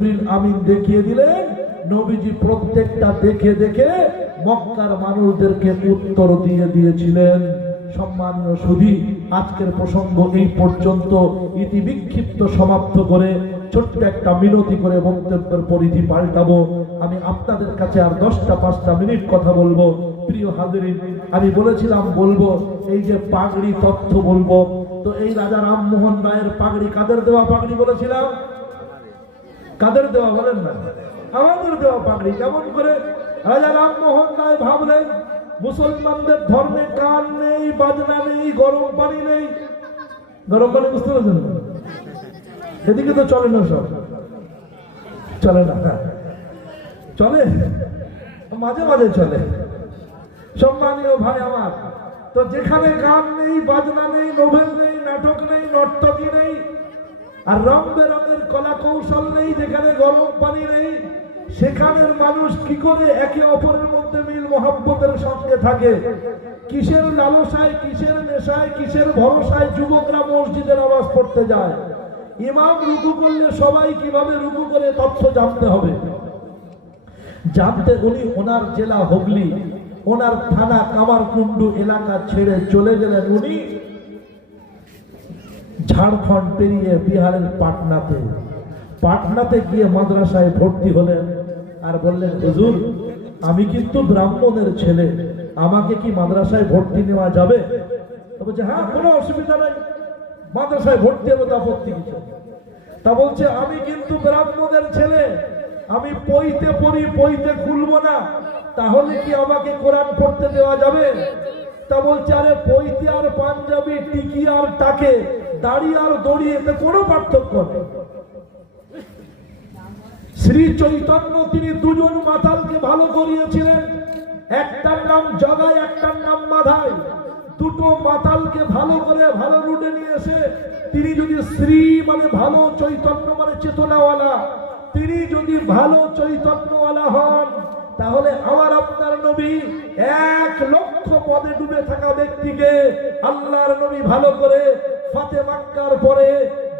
আমিন দেখিয়ে দিলেন। নবীজি প্রত্যেকটা দেখে দেখে মক্কার মানুষদেরকে উত্তর দিয়ে দিয়েছিলেন। সম্মানীয় সুধী, আজকের প্রসঙ্গ এই পর্যন্ত। ইতি বিক্ষিপ্ত সমাপ্ত করে ছোট্ট একটা মিনতি করে বক্তব্যের পরিধি পাল্টাবো। আমি আপনাদের কাছে আর 10-5 মিনিট কথা বলবো। প্রিয় হাজিরিন, আমি বলেছিলাম বলবো এই যে পাগড়ি তথ্য বলবো। তো এই রাজা রামমোহন রায়ের পাগড়ি কাদের দেওয়া পাগড়ি বলেছিলাম? কাদের দেওয়া বলেন না? আমাদের দেওয়া পাগড়ি। কেমন করে? রাজা রামমোহন রায় ভাবলেন মুসলমানদের ধর্মে গান নেই, বাজনা নেই, গরম পানি নেই। গরম পানি বুঝতে পারছেন? এদিকে তো চলে না, সব চলে না। চলে, মাঝে মাঝে চলে। সম্মানীয় ভাই আমার, তো যেখানে গান নেই, বাজনা নেই, নোভেল নেই, নাটক নেই, নর্তকী নেই, আর রং বেরঙের কলা কৌশল নেই, যেখানে গরম পানি নেই, সেখানের মানুষ কি করে একে অপরের মধ্যে মিল মহব্বতের সঙ্গে থাকে? কিসের লালসায়, কিসের নেশায়, কিসের ভরসায় যুবকরা মসজিদের আওয়াজ পড়তে যায়? ইমাম রুকু করলে সবাই কিভাবে রুকু করে তথ্য জানতে হবে। জানতে উনি ওনার জেলা হুগলি, ওনার থানা কামারকুণ্ডু এলাকা ছেড়ে চলে গেলেন। উনি ঝাড়খণ্ড পেরিয়ে বিহারের পাটনাতে গিয়ে মাদ্রাসায় ভর্তি হলেন। আর বললেন, হুজুর আমি কিন্তু ব্রাহ্মণের ছেলে, আমাকে কি মাদ্রাসায় ভর্তি নেওয়া যাবে? বলছে, হ্যাঁ, কোনো অসুবিধা নাই, মাদ্রাসায় ভর্তি হবে, আপত্তি কিছু। তা বলছে, আমি কিন্তু ব্রাহ্মণের ছেলে, আমি পইতে পড়ি, পইতে খুলবো না, তাহলে কি আমাকে কোরআন পড়তে দেওয়া যাবে? তা বলছে, আরে পইতে আর পাঞ্জাবি, টিকি আর টাকে, দাড়ি আর দড়ি, এতে কোনো পার্থক্য নেই। শ্রী চৈতন্য তিনি দুজন মাতালকে ভালো করিয়েছিলেন, একটার নাম জগাই, একটার নাম মাধাই। দুটো মাতালকে ভালো করে ভালো রুটে নিয়ে এসে তিনি যদি শ্রী মানে ভালো, চৈতন্য মানে চেতনাওয়ালা, তিনি যদি ভালো চৈতন্যওয়ালা হন, তাহলে আমার আপনার নবী 1 লক্ষ পদে ডুবে থাকা ব্যক্তিকে আল্লাহর নবী ভালো করে ফাতে মক্কার পরে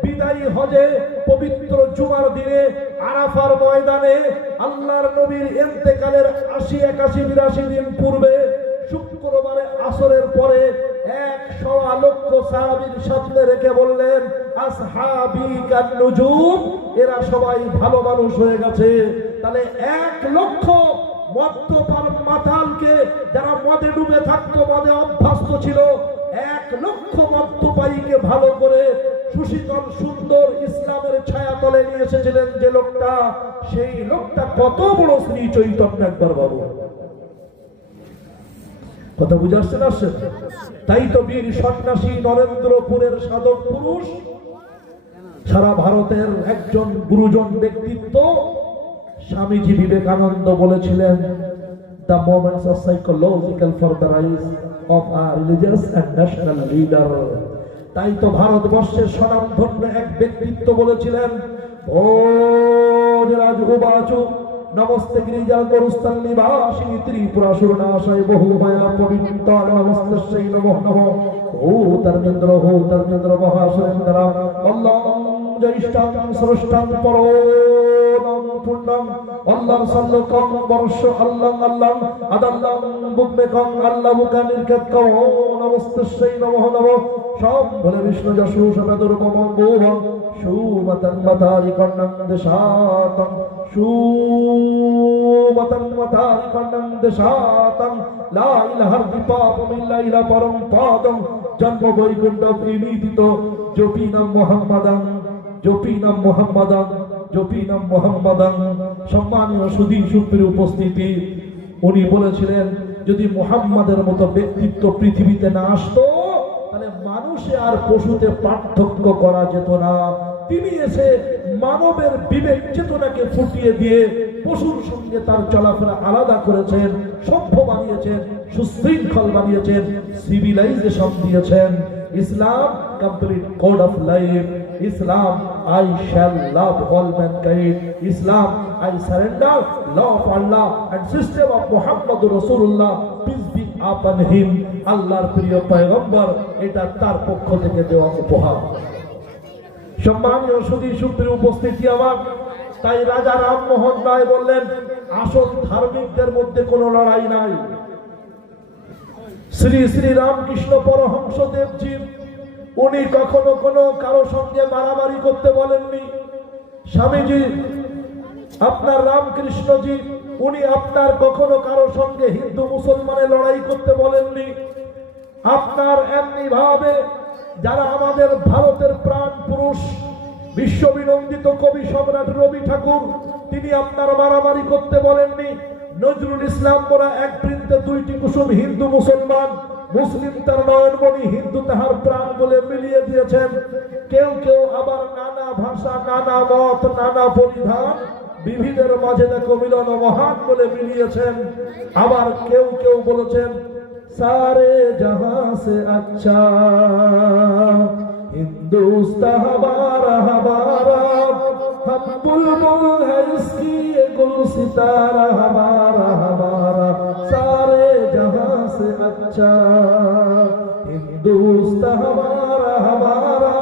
বিদায়ী হজে পবিত্র জুমার দিনে আরাফার ময়দানে আল্লাহর নবীর ইন্তেকালের 80, 81, 82 দিন পূর্বে শুক্রবারে আসরের পরে 1.25 লক্ষ সাহাবীর সামনে রেখে বললেন, আসহাবি কান নুজুম, এরা সবাই ভালো মানুষ হয়ে গেছে। তাহলে 1 লক্ষ মদ্যপান মাতালকে, যারা মদে ডুবে থাকতো, মদে অভ্যস্ত ছিল, 1 লক্ষ মদ্যপায়ীকে ভালো করে সুশীতল সুন্দর ইসলামের ছায়াতলে নিয়ে এসেছিলেন যে লোকটা, সেই লোকটা কত বড় শ্রী চৈতন্য একবার বাবু। কথা বুঝে আসছে না? তাই তো বীর সন্ন্যাসী নরেন্দ্রপুরের সাধক পুরুষ, সারা ভারতের একজন গুরুজন ব্যক্তিত্ব স্বামীজি বিবেকানন্দ বলেছিলেন, the moments are psychological for the rise of our religious and national leader. তাই তো ভারতবর্ষের স্বনামধন্য এক ব্যক্তিত্ব বলেছিলেন, ও রাজ উবাচু নমস্তে গিরিজা গরুস্থান নিবাসিনী ত্রিপুরা সুরনাশায় বহু মায়া পবিত্র নমস্তে নমঃ নমঃ। ও ধর্মেন্দ্র মহাসুরেন্দ্র আল্লাহ জয়ষ্টাং স্রষ্টাং পরম পূর্ণং আল্লাহ সাল্লাল্লাহু বর্ষ আল্লাহ আল্লাহ আদাল্লাহ বুকমেকং আল্লাহ বুকানির কও নমস্তে নমঃ নমঃ। সব বলে বিষ্ণু যশু সবেদুর মমং ভুবং সুমতং মতারি কর্ণং দেশাতং সুমতং মতারি কর্ণং দেশাতং লা ইলাহা বিপাপম ইল্লা ইলা পরম পাদং জন্ম বৈকুণ্ঠ বিনীতিত জপিনাম মুহাম্মাদান জপিনাম মুহাম্মাদান জপিনাম মুহাম্মাদান। সম্মানীয় সুধী সুপ্রিয় উপস্থিতি, উনি বলেছিলেন যদি মুহাম্মাদের মতো ব্যক্তিত্ব পৃথিবীতে না আসতো তাহলে মানুষে আর পশুতে পার্থক্য করা যেত না। তিনি এসে মানবের বিবেক চেতনাকে ফুটিয়ে দিয়ে পশুর সঙ্গে তার চলাফেরা আলাদা করেছেন, সভ্য বানিয়েছেন, সুশৃঙ্খল বানিয়েছেন, সিভিলাইজেশন দিয়েছেন। Islam complete code of life. Islam I shall love all mankind. Islam I surrender law of Allah and system of Muhammad Rasulullah, peace be upon him. আল্লাহর প্রিয় পয়গম্বর, এটা তার পক্ষ থেকে দেওয়া উপহার। সম্মানীয় সুধী সুপ্রিয় উপস্থিতি, আমার তাই রাজা রামমোহন রায় বললেন, আসল ধার্মিকদের মধ্যে কোনো লড়াই নাই। শ্রী শ্রী রামকৃষ্ণ পরমহংসদেবজি উনি কখনো কোনো কারো সঙ্গে মারামারি করতে বলেননি। স্বামীজি আপনার রামকৃষ্ণজি উনি আপনার কখনো কারো সঙ্গে হিন্দু মুসলমানের লড়াই করতে বলেননি। আপনার এমনি ভাবে যারা আমাদের ভারতের প্রাণ পুরুষ বিশ্ববিনন্দিত কবি সম্রাট রবি ঠাকুর তিনি আপনার মারামারি করতে বলেননি। নজরুল ইসলাম বলা এক বৃন্তে দুইটি কুসুম, হিন্দু মুসলমান, মুসলিম তার নয়নমণি, হিন্দু তাহার প্রাণ বলে মিলিয়ে দিয়েছেন। কেউ কেউ আবার নানা ভাষা, নানা মত, নানা পরিধান, বিবিধের মাঝে দেখো মিলন মহান বলে মিলিয়েছেন। আবার কেউ কেউ বলেছেন সারে জাহাঁ সে আচ্ছা हिंदुस्तान हमारा हमारा, हम बुलबुल है इसकी ये गुलसितारा हमारा हमारा, सारे जहां से अच्छा हिंदुस्तान हमारा हमारा।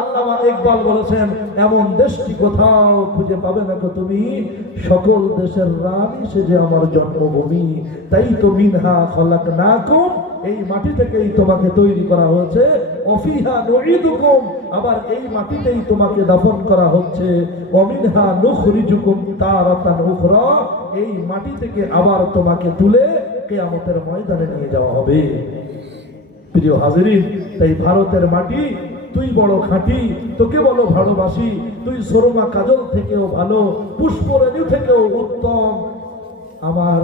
আল্লামা ইকবাল বলেছেন, এমন দেশটি কোথাও খুঁজে পাবে না কো তুমি, সকল দেশের রানী সে যে আমার জন্মভূমি। তাই তো মিনহা খলাকনাকুম, এই মাটি থেকেই তোমাকে তৈরি করা হয়েছে। অফিহা নুঈদুকুম, আবার এই মাটিতেই তোমাকে দাফন করা হচ্ছে। ওমিনহা নুখরিজুকুম তারাতান উখরা, এই মাটি থেকে আবার তোমাকে তুলে কিয়ামতের ময়দানে নিয়ে যাওয়া হবে। প্রিয় হাজিরিন, তাই ভারতের মাটি তুই বড় খাঁটি, তোকে বলো ভালোবাসি, তুই সুরমা কাজল থেকেও ভালো, পুষ্পরাণী থেকেও উত্তম, আমার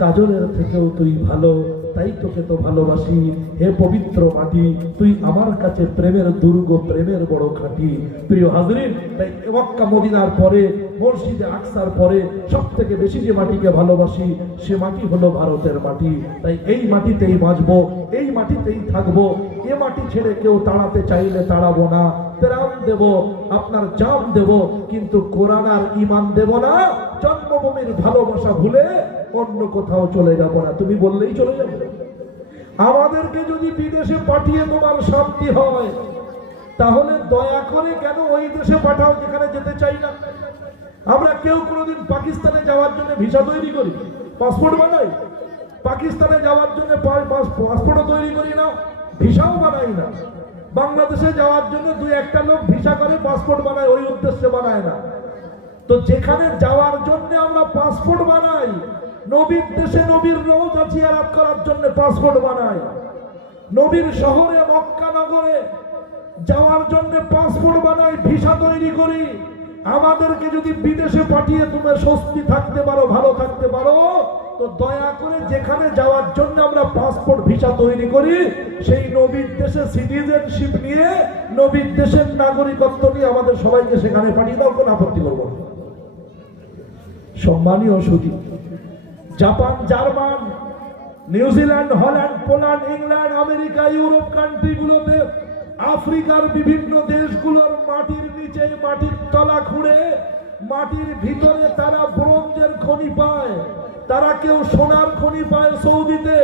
কাজলের থেকেও তুই ভালো, তাই তোকে তো ভালোবাসি। হে পবিত্র মাটি, তুই আমার কাছে প্রেমের দুর্গ, প্রেমের বড় খাঁটি। প্রিয় হাজরিন, তাই মক্কা মদিনার পরে, মসজিদে আকসার পরে সব থেকে বেশি যে মাটিকে ভালোবাসি সে মাটি হলো ভারতের মাটি। তাই এই মাটিতেই বাঁচবো, এই মাটিতেই থাকবো। এ মাটি ছেড়ে কেউ তাড়াতে চাইলে তাড়াবো না, প্রাণ দেব, আপনার জান দেব, কিন্তু কোরআন আর ঈমান দেব না। জন্মভূমির ভালোবাসা ভুলে অন্য কোথাও চলে যাব না। তুমি বললেই চলে যাবে। আমাদেরকে যদি বিদেশে পাঠিয়ে তোমার শান্তি হয়, তাহলে দয়া করে কেন ওই দেশে পাঠাও যেখানে যেতে চাই না। আমরা কেউ কোনোদিন পাকিস্তানে যাওয়ার জন্য ভিসা তৈরি করি, পাসপোর্ট বানাই, পাকিস্তানে যাওয়ার জন্য পাসপোর্টও তৈরি করি না, ভিসাও বানাই না। বাংলাদেশে যাওয়ার জন্য দুই একটা লোক ভিসা করে পাসপোর্ট বানায়, ওই উদ্দেশ্যে বানায় না। তো যেখানে যাওয়ার জন্য আমরা পাসপোর্ট বানাই, নবীর দেশে নবীর রওজা জিয়ারত করার জন্য পাসপোর্ট বানাই, নবীর শহরে মক্কা নগরে যাওয়ার জন্য পাসপোর্ট বানাই, ভিসা তৈরি করি। আমাদেরকে যদি বিদেশে পাঠিয়ে তুমি স্বস্তি থাকতে পারো, ভালো থাকতে পারো, তো দয়া করে যেখানে যাওয়ার জন্য আমরা পাসপোর্ট ভিসা তৈরি করি, সেই নবীর দেশে সিটিজেনশিপ নিয়ে, নবীর দেশের নাগরিকত্ব নিয়ে আমাদের সবাইকে সেখানে পাঠিয়ে দাও, কোনো আপত্তি করবো না। সম্মানীয় সুধী, Japan, German, New Zealand, Holland, Poland, England, America, Europe কান্ট্রিগুলোতে, আফ্রিকার বিভিন্ন দেশগুলোর মাটির নিচে, মাটির তলা খুঁড়ে, মাটির ভিতরে তারা ব্রোঞ্জের খনি পায়, তারা কেউ সোনার খনি পায় সৌদিতে,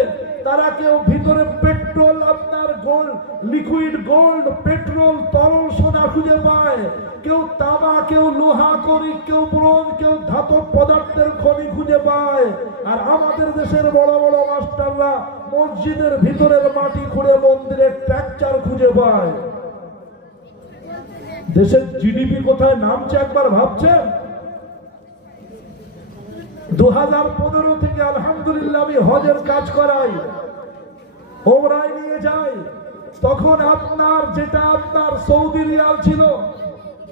তারা কেউ ভিতরে পেট্রোল, আপনার গোল্ড, লিকুইড গোল্ড, পেট্রোল, তরল সোনা খুঁজে পায়, কেউ তামা, কেউ লোহা করি, কেউ ব্রোঞ্জ, কেউ ধাতব পদার্থের খনি খুঁজে পায়। আর আমাদের দেশের বড় বড় মাস্টাররা মসজিদের ভিতরের মাটি খুঁড়ে মন্দিরের স্ট্রাকচার খুঁজে পায়। দেশের জিডিপি কোথায় নামছে একবার ভাবছেন? 2015 থেকে আলহামদুলিল্লাহ আমি হজের কাজ করাই, ওমরায় নিয়ে যাই। তখন আপনার যেটা আপনার সৌদি রিয়াল ছিল,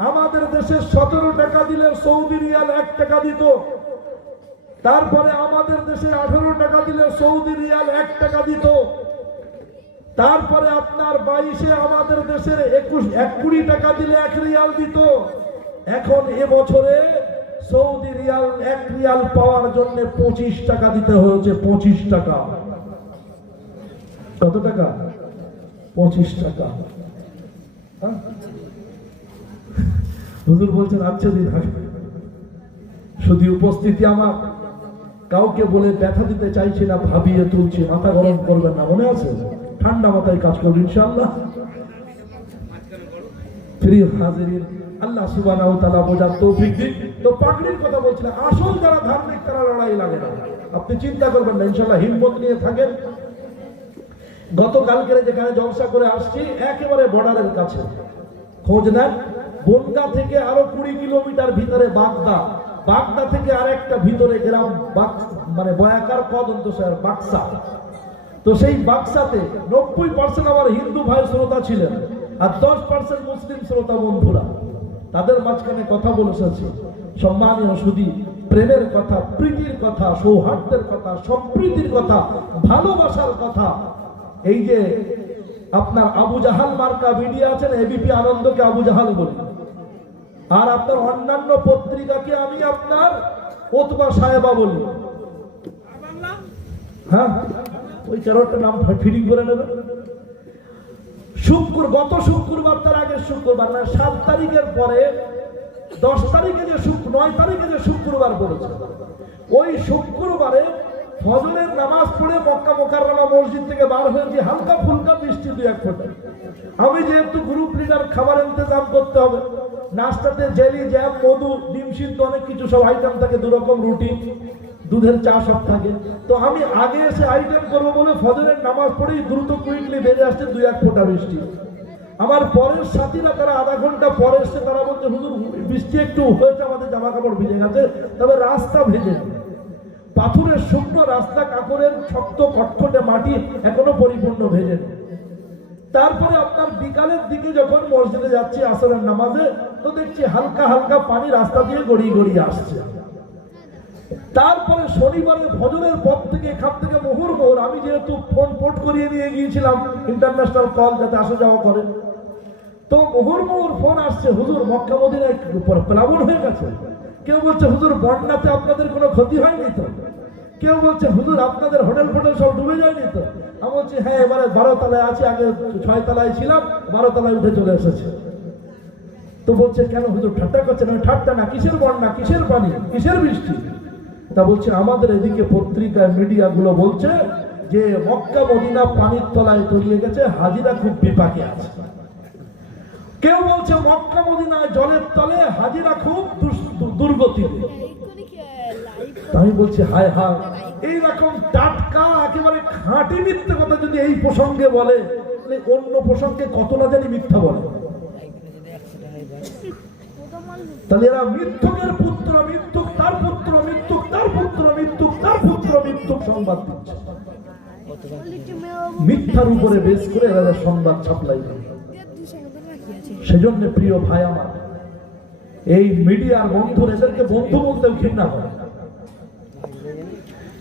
আমাদের দেশে 17 টাকা দিলে সৌদি রিয়াল 1 টাকা দিত। তারপরে আমাদের দেশে 18 টাকা দিলে সৌদি রিয়াল 1 টাকা দিত। তারপরে আপনার 22-এ আমাদের দেশের 20 টাকা দিলে 1 রিয়াল দিত। এখন এবছরে সৌদি রিয়াল 1 রিয়াল পাওয়ার জন্য 25 টাকা দিতে হয়েছে। 25 টাকা। কত টাকা? 25 টাকা। হুজুর বলছেন আচ্ছা দিন আসবে। শুধু উপস্থিতি আমার, কাউকে বলে ব্যথা দিতে চাইছি না, ভাবিয়ে তুলছি, মাথা গরম করবেন না, মনে আছে? ঠান্ডা মাথায় কাজ করবেন ইনশাআল্লাহ। প্রিয় হাজিরিন, আল্লাহ সুবহানাহু ওয়া তাআলা বোঝার তৌফিক দিন। তো পাগড়ির কথা বলছিলেন, আসল যারা ধার্মিক তারা লড়াই লাগে না, আপনি চিন্তা করবেন না, ইনশাল্লাহ হিম্মত নিয়ে থাকেন। গতকালকে যেখানে জলসা করে আসছি একেবারে বর্ডারের কাছে, খোঁজ নেন, বনগা থেকে আরো 20 কিলোমিটার ভিতরে বাগদা, বাগদা থেকে আরেকটা ভিতরে গ্রাম মানে বয়াকার কদন্ত শহর বাক্সা। তো সেই বাক্সাতে 90% আমার হিন্দু ভাই শ্রোতা ছিলেন আর 10% মুসলিম শ্রোতা বন্ধুরা, তাদের মাঝখানে কথা বলে এসেছি। সম্মানীয় সুধী, প্রেমের কথা, প্রীতির কথা, সৌহার্দ্যের কথা, সম্প্রীতির কথা, ভালোবাসার কথা। এই যে আপনার আবু জাহাল মার্কা মিডিয়া আছেন, এবিপি আনন্দকে আবু জাহাল বলি, আর আপনার অন্যান্য পত্রিকাকে আমি আপনার ওতবা সাহেবা বলি। হ্যাঁ, ওই চারটা নাম ফিটিং করে নেবেন। গত শুক্রবার, তার আগের শুক্রবার না, 7 তারিখের পরে 10 তারিখে যে 9 তারিখে যে শুক্রবার পড়েছে, ওই শুক্রবারে ফজরের নামাজ পড়ে মক্কা মুকাররমা মসজিদ থেকে বার হয়েছি, হালকা ফুলকা বৃষ্টি 2-1 ফোঁটা। আমি যেহেতু গ্রুপ লিডার, খাবার ইন্তজাম করতে হবে, নাস্তাতে জেলি, জ্যাম, মধু, ডিম সিদ্ধ, অনেক কিছু সব আইটেম থাকে, 2 রকম রুটি, দুধের চা সব থাকে। তো আমি আগে এসে আইটেম করবো বলে ফজরের নামাজ পড়েই দ্রুত কুইকলি বেড়ে আসছে 2-1 ফোঁটা বৃষ্টি। আমার পরের সাথীরা তারা আধা ঘন্টা পরে এসছে, তারা বলছে হুজুর বৃষ্টি একটু হয়েছে, আমাদের জামা কাপড় ভিজে গেছে, তবে রাস্তা ভেজে, পাথরের শুকনো রাস্তা, কাপড়ের শক্ত খটখটে মাটি এখনো পরিপূর্ণ ভেজে। তারপরে আপনার বিকালের দিকে যখন মসজিদে যাচ্ছি আসরের নামাজে, তো দেখছি হালকা হালকা পানি রাস্তা দিয়ে গড়িয়ে গড়িয়ে আসছে। তারপরে শনিবারের ফজরের পর থেকে এখান থেকে মুহুর্মুহুর, আমি যেহেতু ফোন পোর্ট করিয়ে নিয়ে গিয়েছিলাম ইন্টারন্যাশনাল কল, যাতে আসা যাওয়া করে, তো মুহুর্মুহুর ফোন আসছে, হুজুর মক্কা মদিনায় প্লাবন হয়ে গেছে। কেউ বলছে হুজুর বন্যাতে আপনাদের কোনো ক্ষতি হয়নি তো, কেউ বলছে হুজুর আপনাদের হোটেল ফোটেল সব ডুবে যায়নি তো। আমি বলছি হ্যাঁ, এবারে 12 তলায় আছি, আগে 6 তলায় ছিলাম, 12 তলায় উঠে চলে এসেছে। তো বলছে কেন হুজুর ঠাট্টা করছেন? ঠাট্টা না, কিসের বন্যা, কিসের পানি, কিসের বৃষ্টি? তা বলছে আমাদের এদিকে পত্রিকায় মিডিয়াগুলো বলছে যে মক্কা মদিনা পানির তলায় তলিয়ে গেছে, হাজিরা খুব বিপাকে আছে। কেউ বলছে মক্কা মদিনায় জলের তলে, হাজিরা খুব দুর্গতিতে। আমি বলছি হায় হায়, এইরকম টাটকা একেবারে খাঁটি মিথ্যা কথা যদি এই প্রসঙ্গে বলে, অন্য প্রসঙ্গে কত না জানি মিথ্যা বলে। তাহলে এরা মিথ্যকের পুত্র, মৃত্যুক তার পুত্র, মৃত্যুক তার পুত্র, মৃত্যুক তার পুত্র, মৃত্যুক সংবাদ দিচ্ছে। মিথ্যার উপরে বেশ করে এরা সংবাদ ছাপলাই করে। সেজন্য প্রিয় ভাই আমার, এই মিডিয়ার বন্ধুরা, এদেরকে বন্ধু বলতেও ঘৃণা হয়।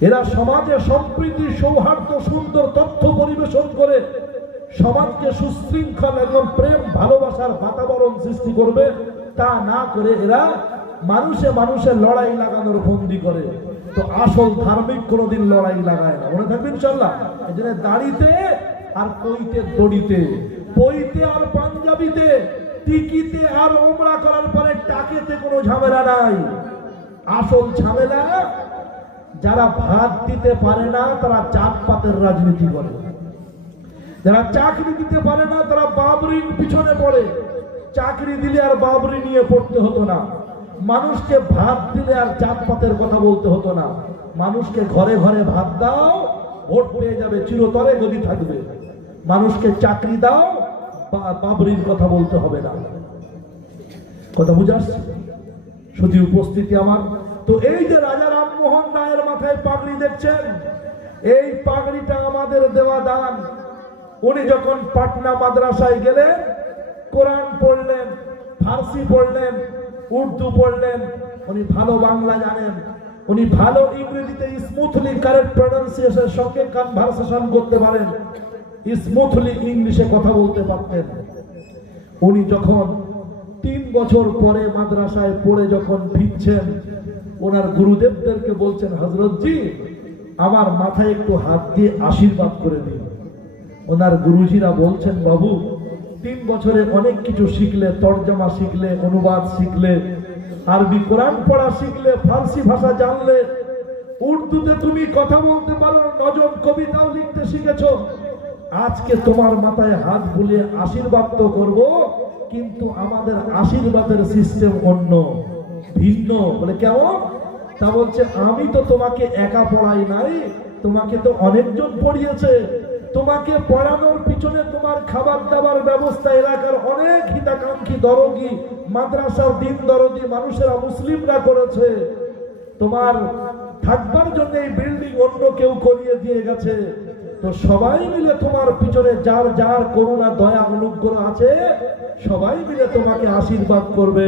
এরা সমাজে সম্প্রীতি, সৌহার্দ্য, সুন্দর তথ্য পরিবেশন করে সমাজকে সুশৃঙ্খল এবং প্রেম ভালোবাসার বাতাবরণ সৃষ্টি করবে, তা না করে এরা মানুষে মানুষে লড়াই লাগানোর ফন্দি করে। তো আসল ধার্মিক কোনোদিন লড়াই লাগায় না, মনে থাকবে ইনশাল্লাহ। এই জন্য দাড়িতে আর কইতে দড়িতে, পইতে আর পাঞ্জাবিতে, টিকিতে আর ওমরা করার পরে টাকেতে কোনো ঝামেলা নাই। আসল ঝামেলা যারা ভাত দিতে পারে না তারা জাতপাতের রাজনীতি করে, যারা চাকরি দিতে পারে না তারা বাবরির পিছনে পড়ে। চাকরি দিলে আর বাবরি নিয়ে পড়তে হতো না, মানুষকে ভাত দিলে আর জাতপাতের কথা বলতে হতো না। মানুষকে ঘরে ঘরে ভাত দাও, ভোট পেয়ে যাবে, চিরতরে গদি থাকবে। মানুষকে চাকরি দাও, বাবরির কথা বলতে হবে না। কথা বুঝে আসছে? শুধু উপস্থিতি আমার। তো এই যে রাজা রামমোহন রায়ের মাথায় পাগড়ি দেখছেন, এই পাগড়িটা আমাদের দেওয়া দান। উনি যখন পাটনা মাদ্রাসায় গেলেন, কোরআন পড়লেন, ফার্সি পড়লেন, উর্দু পড়লেন, উনি ভালো বাংলা জানেন, উনি ভালো ইংরেজিতে স্মুথলি কারেক্ট প্রনাউন্সিয়েশনের সঙ্গে কনভারসেশন করতে পারেন, স্মুথলি ইংলিশে কথা বলতে পারতেন। উনি যখন 3 বছর পরে মাদ্রাসায় পড়ে যখন ফিরছেন, ওনার গুরুদেবদেরকে বলছেন, হযরতজি আমার মাথায় একটু হাত দিয়ে আশীর্বাদ করে দিন। ওনার গুরুজিরা বলছেন, বাবু 3 বছরে অনেক কিছু শিখলে, তর্জমা শিখলে, অনুবাদ শিখলে, আরবি কোরআন পড়া শিখলে, ফার্সি ভাষা জানলে, উর্দুতে তুমি কথা বলতে পারো, নজম কবিতাও লিখতে শিখেছো। আজকে তোমার মাথায় হাত বুলিয়ে আশীর্বাদ তো করবো, কিন্তু আমাদের আশীর্বাদের সিস্টেম অন্য। ভিন্ন। বলে কেমন? তা বলছে আমি তো তোমাকে একা পড়াই নাই, তোমাকে তো অনেকজন পড়িয়েছে। তোমাকে পড়ানোর পিছনে তোমার খাবার দাবার ব্যবস্থা এলাকার অনেক হিতাকাঙ্ক্ষী দরদি, মাদ্রাসার দিন দরদি মানুষেরা, মুসলিমরা করেছে। তোমার থাকবার জন্য এই বিল্ডিং অন্য কেউ করিয়ে দিয়ে গেছে। তো সবাই মিলে তোমার পিছনে যার যার করুণা দয়া অনুগ্রহ আছে সবাই মিলে তোমাকে আশীর্বাদ করবে।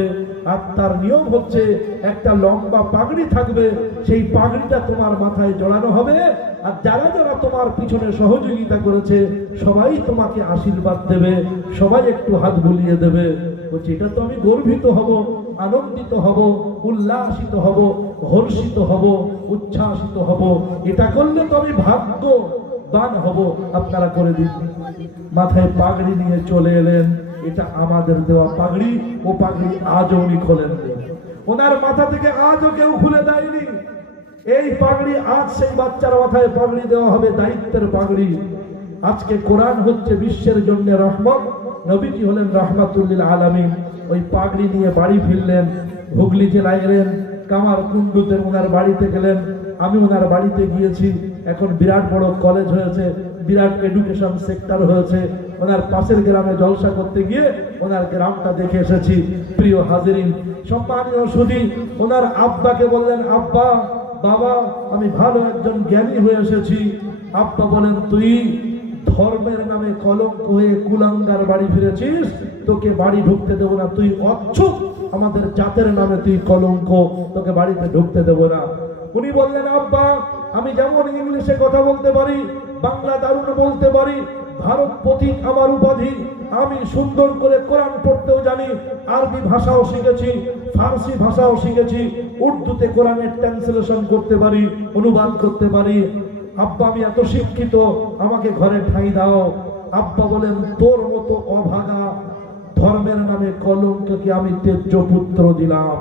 আর তার নিয়ম হচ্ছে একটা লম্বা পাগড়ি থাকবে, সেই পাগড়িটা তোমার মাথায় জড়ানো হবে। আর যারা যারা তোমার পিছনে সহযোগিতা করেছে সবাই তোমাকে আশীর্বাদ দেবে, সবাই একটু হাত বুলিয়ে দেবে। বলছি এটা তো আমি গর্বিত হব, আনন্দিত হব, উল্লাসিত হব, হর্ষিত হব, উচ্ছ্বাসিত হব। এটা করলে তো আমি ভাগ্যবান হব। আপনারা করে দিন। মাথায় পাগড়ি নিয়ে চলে এলেন। এটা আমাদের দেওয়া পাগড়ি। ও পাগড়ি আজও উনি খোলেন, ওনার মাথা থেকে আজও কেউ খুলে দেয়নি। এই পাগড়ি আজ সেই বাচ্চার মাথায় পাগড়ি দেওয়া হবে, দায়িত্বের পাগড়ি। আজকে কোরআন হচ্ছে বিশ্বের জন্য রহমত, নবীজি হলেন রাহমাতুল্লিল আলামিন। ওই পাগড়ি নিয়ে বাড়ি ফিরলেন, হুগলি জেলায় এলেন, কামার কুন্ডুতে ওনার বাড়িতে গেলেন। আমি ওনার বাড়িতে গিয়েছি। এখন বিরাট বড় কলেজ হয়েছে, বিরাট এডুকেশন সেক্টর হয়েছে। ওনার পাশের গ্রামে জলসা করতে গিয়ে ওনার গ্রামটা দেখে এসেছি। প্রিয় হাজিরিন, সম্মানীয় সুধী, ওনার আব্বাকে বললেন, আব্বা, বাবা, আমি ভালো একজন জ্ঞানী হয়ে এসেছি। আব্বা বলেন, তুই ধর্মের নামে কলঙ্ক হয়ে কুলাঙ্গার বাড়ি ফিরেছিস, তোকে বাড়ি ঢুকতে দেবো না। তুই অচ্ছুক, আমাদের জাতের নামে তুই কলঙ্ক, তোকে বাড়িতে ঢুকতে দেবো না। উনি বললেন, আব্বা, আমি যেমন ইংলিশে কথা বলতে পারি, বাংলা দারুণ বলতে পারি, ভারত পথিক আমার উপাধি, আমি সুন্দর করে কোরআন পড়তেও জানি, আরবি ভাষাও শিখেছি, ফার্সি ভাষাও শিখেছি, উর্দুতে কোরআনের ট্রান্সলেশন করতে পারি, অনুবাদ করতে পারি। আব্বা, আমি এত শিক্ষিত, আমাকে ঘরে ঠাঁই দাও। আব্বা বলেন, তোর মতো অভাগা ধর্মের নামে কলঙ্ককে আমি তেজ্য পুত্র দিলাম।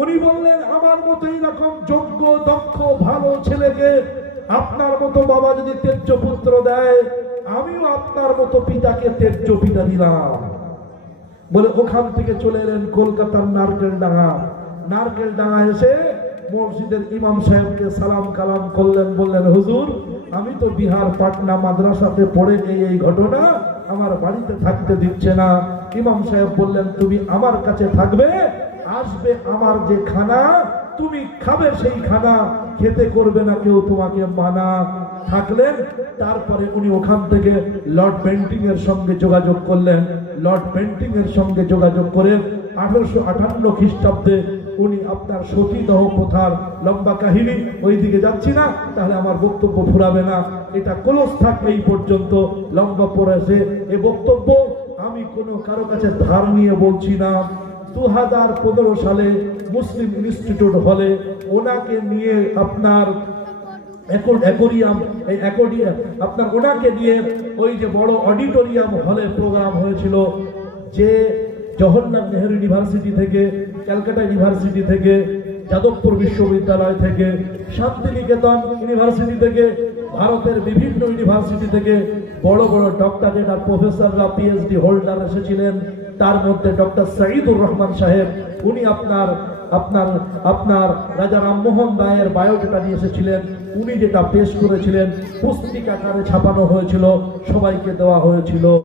উনি বললেন, আমার মতো এইরকম যোগ্য, দক্ষ, ভালো ছেলেকে আপনার মতো বাবা যদি তেজ্য পুত্র দেয়, আমিও আপনার মতো পিতাকে তেজ্য পিতা দিলাম। বলে ওখান থেকে চলে এলেন কলকাতার নারকেলডাঙ্গা। নারকেলডাঙ্গা এসে মসজিদের ইমাম সাহেবকে সালাম কালাম করলেন, বললেন, হুজুর, আমি তো বিহার পাটনা মাদ্রাসাতে পড়ে এই ঘটনা আমার বাড়িতে থাকতে দিচ্ছে না। ইমাম সাহেব বললেন, তুমি আমার কাছে থাকবে, আসবে আমার যে খানা, তুমি খাবে সেই খানা, খেতে করবে না কেউ তোমাকে মানা। থাকলেন। তারপরে উনি ওখান থেকে লর্ড বেন্টিং এর সঙ্গে যোগাযোগ করলেন। লর্ড বেন্টিং এর সঙ্গে যোগাযোগ করে 1858 খ্রিস্টাব্দে উনি আপনার সতীদাহ প্রথার লম্বা কাহিনী, ওইদিকে যাচ্ছি না, তাহলে আমার বক্তব্য ফুরাবে না। এটা ক্লোজ থাকবে এই পর্যন্ত, লম্বা পড়েছে এ বক্তব্য। আমি কোনো কারো কাছে ধার নিয়ে বলছি না। 2015 সালে মুসলিম ইনস্টিটিউট হলে ওনাকে নিয়ে আপনার আপনার ওনাকে নিয়ে ওই যে বড় অডিটোরিয়াম হলে প্রোগ্রাম হয়েছিল, যে জওহরলাল নেহেরু ইউনিভার্সিটি থেকে, ক্যালকাটা ইউনিভার্সিটি থেকে, যাদবপুর বিশ্ববিদ্যালয় থেকে, শান্তিনিকেতন ইউনিভার্সিটি থেকে, ভারতের বিভিন্ন ইউনিভার্সিটি থেকে বড় বড় ডক্টরেট আর প্রফেসররা, পিএইচডি হোল্ডার এসেছিলেন। তার মধ্যে ডক্টর সাইদুর রহমান সাহেব, উনি আপনার রাজা রামমোহন রায়ের বায়োডাটা নিয়ে এসেছিলেন। উনি যেটা পেশ করেছিলেন পুস্তিকাকারে ছাপানো হয়েছিল, সবাইকে দেওয়া হয়েছিল।